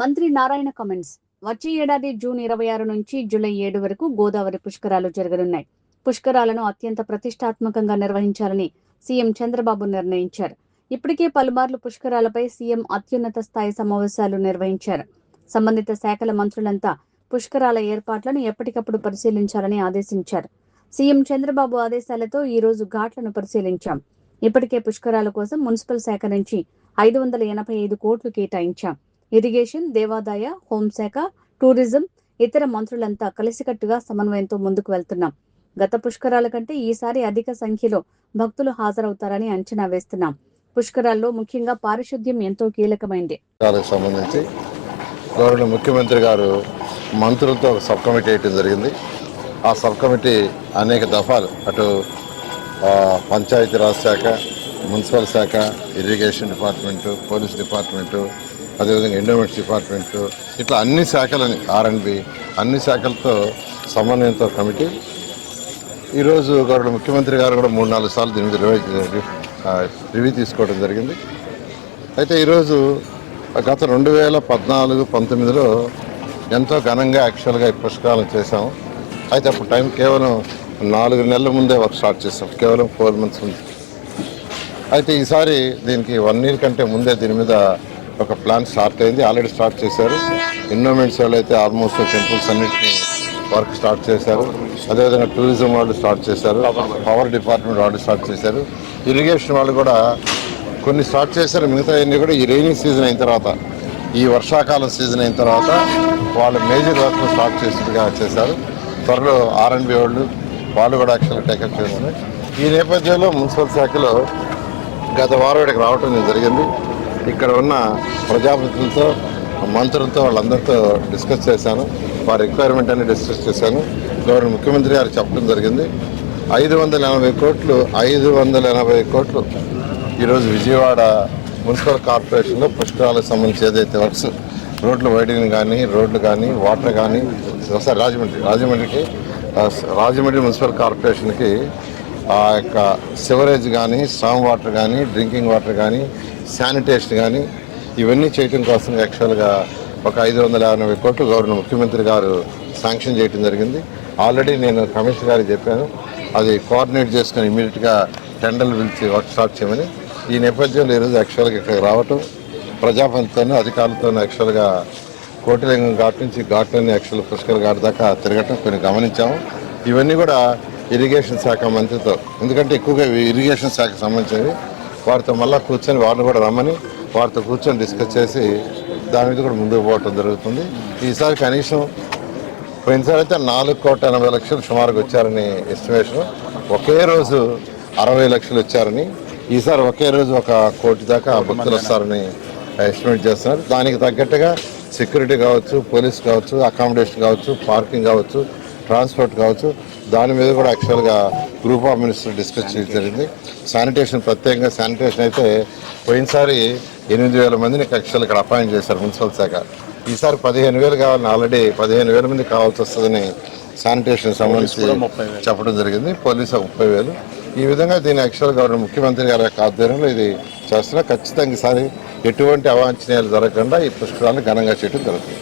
మంత్రి నారాయణ కామెంట్స్. వచ్చే ఏడాది జూన్ 26 నుంచి జూలై 7 వరకు గోదావరి పుష్కరాలు జరగనున్నాయి. పుష్కరాలను అత్యంత ప్రతిష్టాత్మకంగా నిర్వహించాలని సీఎం చంద్రబాబు నిర్ణయించారు. ఇప్పటికే పలుమార్లు పుష్కరాలపై సీఎం అత్యున్నత స్థాయి సమావేశాలు నిర్వహించారు. సంబంధిత శాఖల మంత్రులంతా పుష్కరాల ఏర్పాట్లను ఎప్పటికప్పుడు పరిశీలించాలని ఆదేశించారు. సీఎం చంద్రబాబు ఆదేశాలతో ఈ రోజు ఘాట్లను పరిశీలించాం. ఇప్పటికే పుష్కరాల కోసం మున్సిపల్ శాఖ నుంచి 585 కోట్లు కేటాయించాం. ఇరిగేషన్, దేవాదాయ, హోంశాఖ, టూరిజం, ఇతర మంత్రులంతా కలిసికట్టుగా సమన్వయంతో ముందుకు వెళ్తున్నాం. గత పుష్కరాల కంటే ఈసారి అధిక సంఖ్యలో భక్తులు హాజరవుతారని అంచనా వేస్తున్నాం. పుష్కరాల్లో ముఖ్యంగా పారిశుద్ధ్యం ఎంతో కీలకమైంది. సంబంధించి గౌరవ ముఖ్యమంత్రి గారు మంత్రులతో ఒక సబ్ కమిటీ వేయడం జరిగింది. ఆ సబ్ కమిటీ అనేక దఫాలు అటు పంచాయతీరాజ్ శాఖ, మున్సిపల్ శాఖ, ఇరిగేషన్ డిపార్ట్మెంటు, పోలీస్ డిపార్ట్మెంటు, అదేవిధంగా ఎండోమెంట్స్ డిపార్ట్మెంటు, ఇట్లా అన్ని శాఖలని R&B అన్ని శాఖలతో సమన్వయంతో కమిటీ ఈరోజు గౌరవ ముఖ్యమంత్రి గారు కూడా 3-4 సార్లు దీని మీద రివ్యూ తీసుకోవడం జరిగింది. అయితే ఈరోజు గత 2014-19లో ఎంతో ఘనంగా యాక్చువల్గా ఈ పుష్కరాలు చేసాము. అయితే అప్పుడు టైం కేవలం 4 నెలల ముందే వర్క్ స్టార్ట్ చేసాం, కేవలం 4 months ముందు. అయితే ఈసారి దీనికి 1 year కంటే ముందే దీని మీద ఒక ప్లాన్ స్టార్ట్ అయింది. ఆల్రెడీ స్టార్ట్ చేశారు. ఎన్విరాన్మెంట్స్ వాళ్ళు అయితే ఆల్మోస్ట్ టెంపుల్స్ అన్నింటినీ వర్క్ స్టార్ట్ చేశారు. అదేవిధంగా టూరిజం వాళ్ళు స్టార్ట్ చేశారు, పవర్ డిపార్ట్మెంట్ వాళ్ళు స్టార్ట్ చేశారు, ఇరిగేషన్ వాళ్ళు కూడా కొన్ని స్టార్ట్ చేశారు. మిగతా అన్నీ కూడా ఈ రైనింగ్ సీజన్ అయిన తర్వాత, ఈ వర్షాకాలం సీజన్ అయిన తర్వాత వాళ్ళు మేజర్ వర్క్ స్టార్ట్ చేశారు. త్వరలో R&B వాళ్ళు కూడా యాక్చువల్గా టేకప్ చేస్తున్నారు. ఈ నేపథ్యంలో మున్సిపల్ శాఖలో గత వారం ఇక్కడికి రావడం జరిగింది. ఇక్కడ ఉన్న ప్రజాప్రతినిధులతో, మంత్రులతో, వాళ్ళందరితో డిస్కస్ చేశాను. వారి రిక్వైర్మెంట్ అన్ని డిస్కస్ చేశాను. గౌరవ ముఖ్యమంత్రి గారు చెప్పడం జరిగింది. 580 కోట్లు ఈరోజు విజయవాడ మున్సిపల్ కార్పొరేషన్లో పుష్కరాలకు సంబంధించి ఏదైతే వర్క్స్, రోడ్లు వైడింగ్ కానీ, రోడ్లు కానీ, వాటర్ కానీ, ఒకసారి రాజమండ్రి మున్సిపల్ కార్పొరేషన్కి ఆ యొక్క సివరేజ్ కానీ, స్ట్రాంగ్ వాటర్ కానీ, డ్రింకింగ్ వాటర్ కానీ, శానిటేషన్ కానీ ఇవన్నీ చేయడం కోసం యాక్చువల్గా ఒక 580 కోట్లు గౌరవ ముఖ్యమంత్రి గారు శాంక్షన్ చేయడం జరిగింది. ఆల్రెడీ నేను కమిషనర్ గారికి చెప్పాను, అది కోఆర్డినేట్ చేసుకుని ఇమీడియట్గా టెండర్లు పిలిచి వర్క్ స్టార్ట్ చేయమని. ఈ నేపథ్యంలో ఈరోజు యాక్చువల్గా ఇక్కడికి రావటం, ప్రజాప్రతినిధులతోనూ అధికారులతోనూ యాక్చువల్గా కోటిలింగం ఘాట్ నుంచి ఘాట్లన్నీ యాక్చువల్ పుష్కర్ ఘాట్ దాకా తిరగటం కొన్ని గమనించాము. ఇవన్నీ కూడా ఇరిగేషన్ శాఖ మంత్రితో, ఎందుకంటే ఎక్కువగా ఇరిగేషన్ శాఖకు సంబంధించినవి, వారితో మళ్ళీ కూర్చొని వారిని కూడా రమ్మని వారితో కూర్చొని డిస్కస్ చేసి దాని మీద కూడా ముందుకు పోవటం జరుగుతుంది. ఈసారి కనీసం పోయినసారి అయితే 4,80,00,000 సుమారుగా వచ్చారని ఎస్టిమేషన్. ఒకే రోజు 60 లక్షలు వచ్చారని, ఈసారి ఒకే రోజు 1 కోటి దాకా భక్తులు వస్తారని ఎస్టిమేట్ చేస్తున్నారు. దానికి తగ్గట్టుగా సెక్యూరిటీ కావచ్చు, పోలీస్ కావచ్చు, అకామిడేషన్ కావచ్చు, పార్కింగ్ కావచ్చు, ట్రాన్స్పోర్ట్ కావచ్చు, దాని మీద కూడా యాక్చువల్గా గ్రూప్ ఆఫ్ మినిస్టర్ డిస్కస్ చేయడం జరిగింది. శానిటేషన్, ప్రత్యేకంగా శానిటేషన్ అయితే పోయినసారి 8,000 మందిని యాక్చువల్ ఇక్కడ అపాయింట్ చేశారు మున్సిపల్ శాఖ. ఈసారి 15,000 కావాలని, ఆల్రెడీ 15,000 మంది కావాల్సి వస్తుందని శానిటేషన్ సంబంధించి చెప్పడం జరిగింది. పోలీసు 30,000. ఈ విధంగా దీన్ని యాక్చువల్గా ముఖ్యమంత్రి గారి యొక్క ఆధ్వర్యంలో ఇది చేస్తున్నా. ఖచ్చితంగా ఈసారి ఎటువంటి అవాంఛనీయాలు జరగకుండా ఈ పుష్కరాలను ఘనంగా చేయడం జరుగుతుంది.